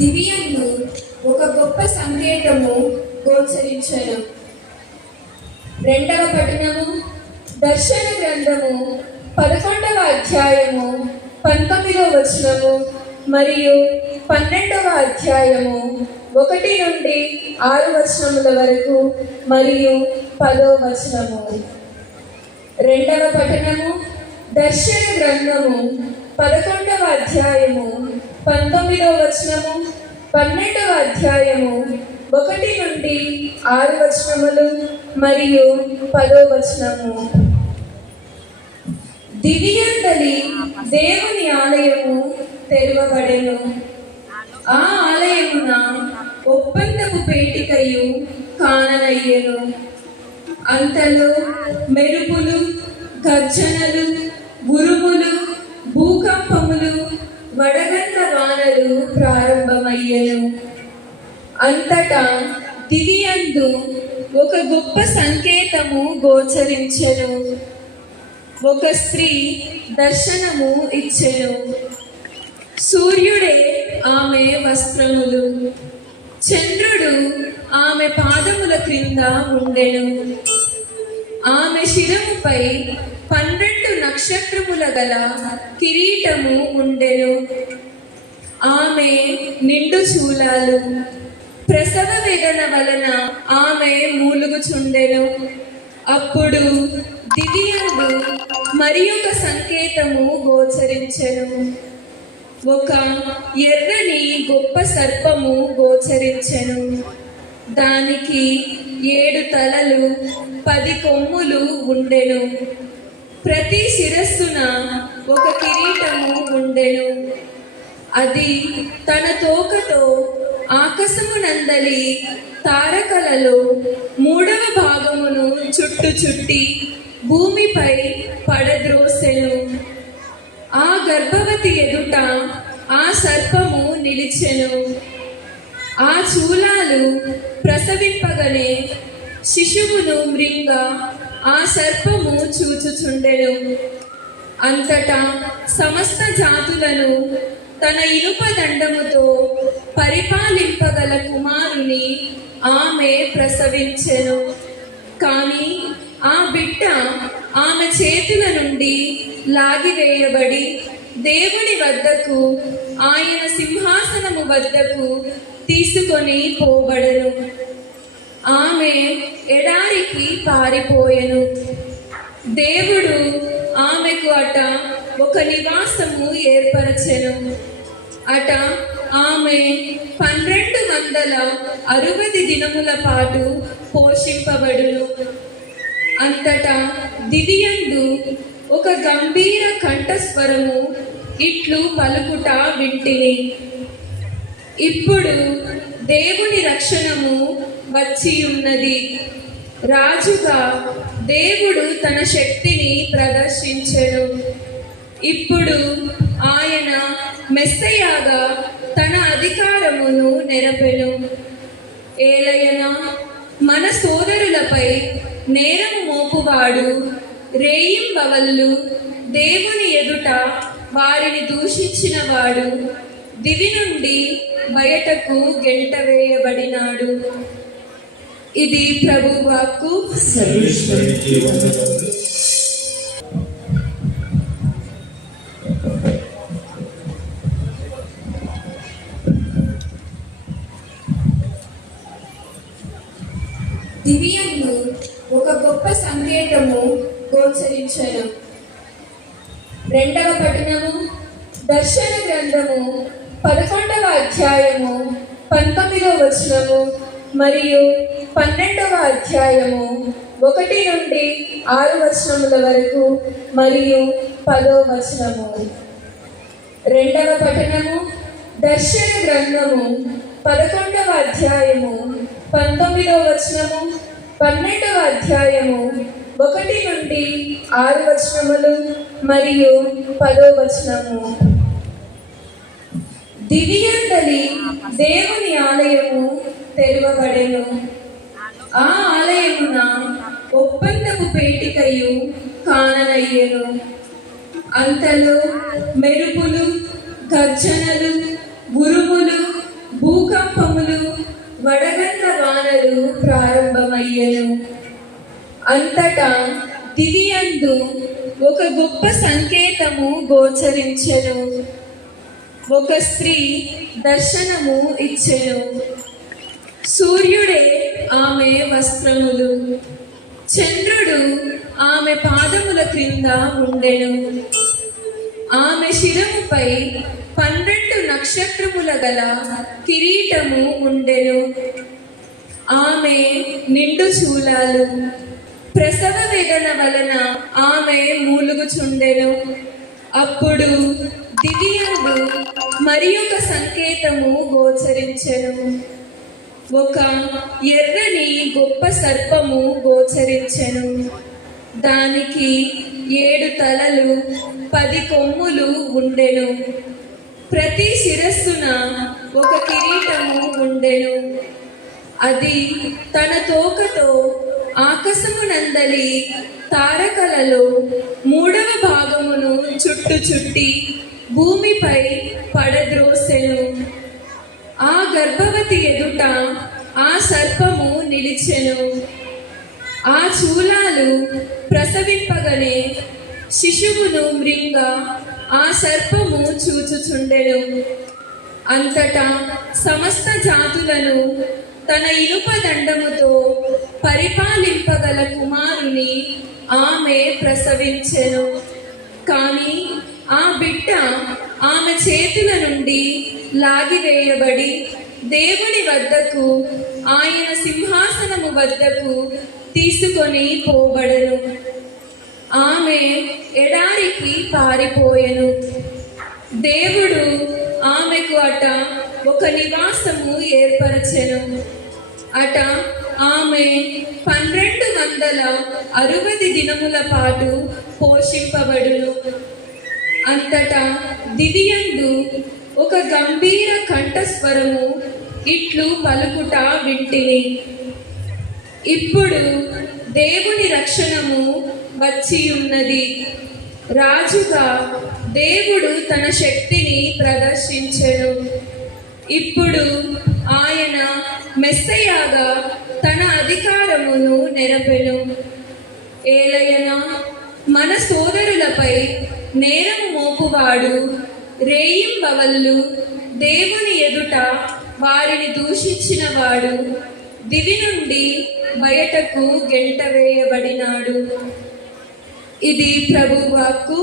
దివ్యందు ఒక గొప్ప సంకేతము గోచరించెను. రెండవ పఠనము దర్శన గ్రంథము 11వ అధ్యాయము 19వ వచనము మరియు 12వ అధ్యాయము 1 నుండి 6 వచనముల వరకు మరియు 10వ వచనము. రెండవ పఠనము దర్శన గ్రంథము 11వ అధ్యాయము 19వ వచనము, 12వ అధ్యాయము 1 నుండి 6 వచనములు మరియు 10వ వచనము. దివ్యందలి దేవుని ఆలయము తెరవబడెను. ఆ ఆలయమున ఒప్పందపు పేటికయు కాననయ్యెను. అంతలో మెరుపులు, గర్జనలు, ఉరుములు, భూకంపములు, వడగండ్ల వానలు ప్రారంభమయ్యెను. అంతటా దివ్యందు ఒక గొప్ప సంకేతము గోచరించెను. ఒక స్త్రీ దర్శనము ఇచ్చెను. సూర్యుడే ఆమె వస్త్రములు, చంద్రుడు ఆమె పాదముల క్రింద ఉండెను. ఆమె శిరముపై 12 నక్షత్రముల గల కిరీటము ఉండెను. ఆమె నిండు శూలాలు, ప్రసవ వేదన వలన ఆమె మూలుగుచుండెను. అప్పుడు దివ్యందు మరి ఒక సంకేతము గోచరించెను. ఒక ఎర్రని గొప్ప సర్పము గోచరించెను. దానికి 7 తలలు, 10 కొమ్ములు ఉండెను. ప్రతి శిరస్సున ఒక కిరీటము ఉండెను. అది తన తోకతో ఆకాశమునందలి తారకలలో 3వ భాగమును చుట్టి భూమిపై పడద్రోసెను. ఆ గర్భవతి ఎదుట ఆ సర్పము నిలిచెను. ఆ శూలాలు ప్రసవింపగనే శిశువును మృంగ ఆ సర్పము చూచుచుండెను. అంతటా సమస్త జాతులను తన ఇనుప దండముతో పరిపాలింపగల కుమారుని ఆమె ప్రసవించెను. కానీ ఆ బిడ్డ ఆమె చేతుల నుండి లాగివేయబడి దేవుని వద్దకు, ఆయన సింహాసనము వద్దకు తీసుకొని పోబడెను. ఆమె ఎడారికి పారిపోయెను. దేవుడు ఆమెకు అట ఒక నివాసము ఏర్పరచెను. అట ఆమె 1260 దినముల పాటు పోషింపబడును. అంతటా దివ్యందు ఒక గంభీర కంఠస్వరము ఇట్లు పలుకుట వింటిని. ఇప్పుడు దేవుని రక్షణము వచ్చి ఉన్నది. రాజుగా దేవుడు తన శక్తిని ప్రదర్శించెను. ఇప్పుడు ఆయన మెస్సయ్యగా తన అధికారమును నెరపెను. ఏలయనా మన సోదరులపై నేరము మోపువాడు రేయింబవళ్ళు దేవుని ఎదుట వారిని దూషించిన వాడు దివి నుండి బయటకు గెంటవేయబడినాడు. ఇది ప్రభు వాక్కు. దివ్యందు ఒక గొప్ప సంకేతము గోచరించెను. రెండవ పఠనము దర్శన గ్రంథము 11వ అధ్యాయము 19వ వచనము మరియు 12వ అధ్యాయము 1 నుండి 6 వచనముల వరకు మరియు 10వ వచనము. రెండవ పఠనము దర్శన గ్రంథము 11వ అధ్యాయము 19వ వచనము, 12వ అధ్యాయము 1 నుండి 6 వచనములు మరియు 10వ వచనము. దివ్యందలి దేవుని ఆలయము తెరవబడెను. ఆ ఆలయమున ఒప్పందపు పేటికయు కాననయ్యెను. అంతలో మెరుపులు, గర్జనలు, ఉరుములు, భూకంపములు వడగండ్ల వానలు ప్రారంభమయ్యెను. అంతటా దివియందు ఒక గొప్ప సంకేతము గోచరించెను. ఒక స్త్రీ దర్శనము ఇచ్చెను. సూర్యుడే ఆమె వస్త్రములు, చంద్రుడు ఆమె పాదముల క్రింద ఉండెను. ఆమె శిరముపై 12 నక్షత్రముల గల కిరీటము ఉండెను. ఆమె నిండు శూలాలు, ప్రసవ వేదన వలన ఆమె మూలుగుచుండెను. అప్పుడు దివియందు మరి ఒక సంకేతము గోచరించెను. ఒక ఎర్రని గొప్ప సర్పము గోచరించెను. దానికి 7 తలలు 10 కొమ్ములు ఉండెను. ప్రతి శిరస్సున ఒక కిరీటము ఉండెను. అది తన తోకతో ఆకాశమునందలి తారకలలో 3వ భాగమును చుట్టి భూమిపై పడద్రోసెను. ఆ గర్భవతి ఎదుట ఆ సర్పము నిలిచెను. ఆ చూలాలు ప్రసవింపగనే శిశువును మృంగ ఆ సర్పము చూచుచుండెను. అంతటా సమస్త జాతులను తన ఇనుప దండముతో పరిపాలింపగల కుమారుని ఆమె ప్రసవించెను. కానీ ఆ బిడ్డ ఆమె చేతుల నుండి లాగివేయబడి దేవుని వద్దకు, ఆయన సింహాసనము వద్దకు తీసుకొని పోబడెను. ఆమె ఎడారికి పారిపోయెను. దేవుడు ఆమెకు అట ఒక నివాసము ఏర్పరచెను. అట ఆమె 1260 దినముల పాటు పోషింపబడును. అంతటా దివియందు ఒక గంభీర కంఠస్వరము ఇట్లు పలుకుట వింటిని. ఇప్పుడు దేవుని రక్షణము వచ్చియున్నది. రాజుగా దేవుడు తన శక్తిని ప్రదర్శించెను. ఇప్పుడు ఆయన మెస్సయాగా తన అధికారమును నెరపెను. ఏలయనా మన సోదరులపై నేరము మోపువాడు రేయింబవళ్ళు దేవుని ఎదుట వారిని దూషించిన వాడు దివి నుండి బయటకు గెంటవేయబడినాడు. ఇది ప్రభువాక్కు.